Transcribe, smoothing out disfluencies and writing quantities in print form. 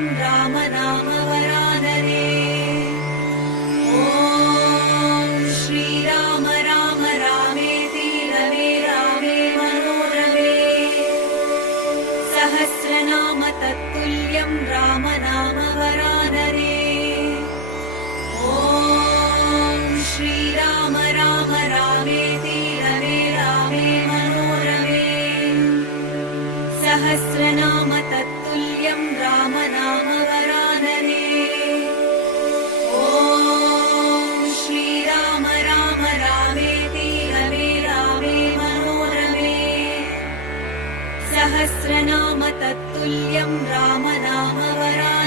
तत्तुल्यं रामनामवरानने। ॐ श्रीराम राम रामेति रमे रामे मनोरमे। सहस्रनाम तत्तुल्यं रामनामवरानने। ॐ श्रीराम राम रामेति रमे रामे मनोरमे। सहस्रनाम तत्तुल्यं रामनामवरानने। ॐ श्रीराम राम रामेति रमे रामे मनोरमे। सहस्रनाम तत्तुल्यं रामनामवरानने।